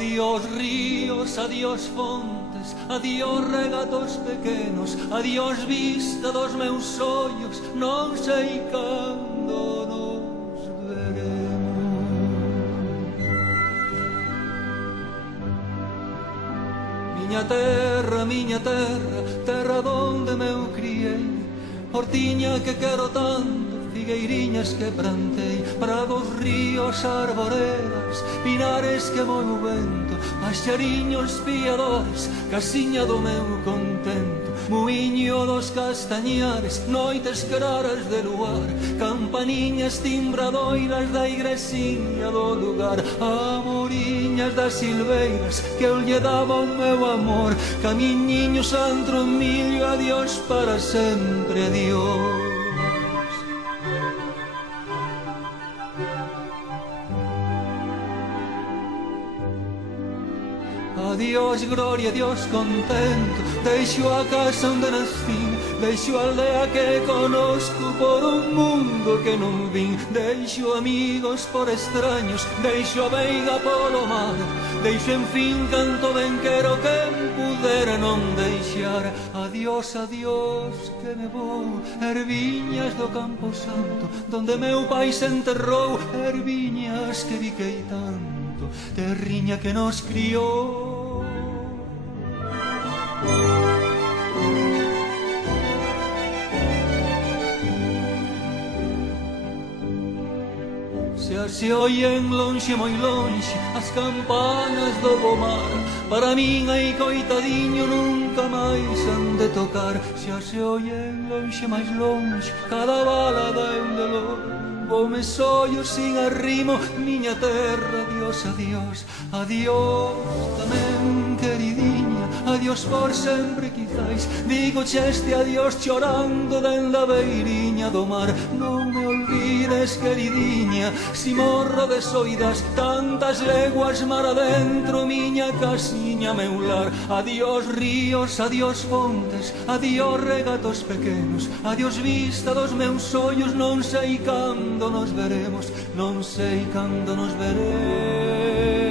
Adiós ríos, adiós fontes, adiós regatos pequenos, adiós vista dos meus ollos, non sei cando nos veremos. Miña terra, terra donde me eu criei, hortiña que quero tanto, figueiriñas que plantei, prados, ríos, arboredas, pinares que moi o vento, paxariños piadores, casiña do meu contento, muiño dos castañares, noites claras de luar, campaniñas timbradoiras da igresiña do lugar, amoriñas das silveiras que eu lle daba o meu amor, camiñiños antro millo, adiós para sempre, adiós. Adiós gloria, adiós contento, deixo a casa onde nascín, deixo a aldea que conozco por un mundo que non vin, deixo amigos por extraños, deixo a veiga polo mar, deixo en fin canto ben quero quen pudera non deixar. Adiós, adiós, que me vou, erviñas do Campo Santo, donde meu pai se enterrou, erviñas que biquei tanto, terriña que nos criou. Se oyen lonxe, moi lonxe, as campanas do pomar, para min aí coitadiño nunca máis han de tocar. Se oyen lonxe, máis lonxe, cada bala dá un dolor, vome sollo sin arrimo, miña terra, adiós, adiós, adiós tamén queridinha, adiós por sempre quizais, digo este adiós chorando dende a beiriña do mar, non me olvides queridinha, si morro de soidas, tantas leguas mar adentro, miña casiña meu lar. Adiós ríos, adiós fontes, adiós regatos pequenos, adiós vista dos meus ollos, non sei cando nos veremos, non sei cando nos veremos.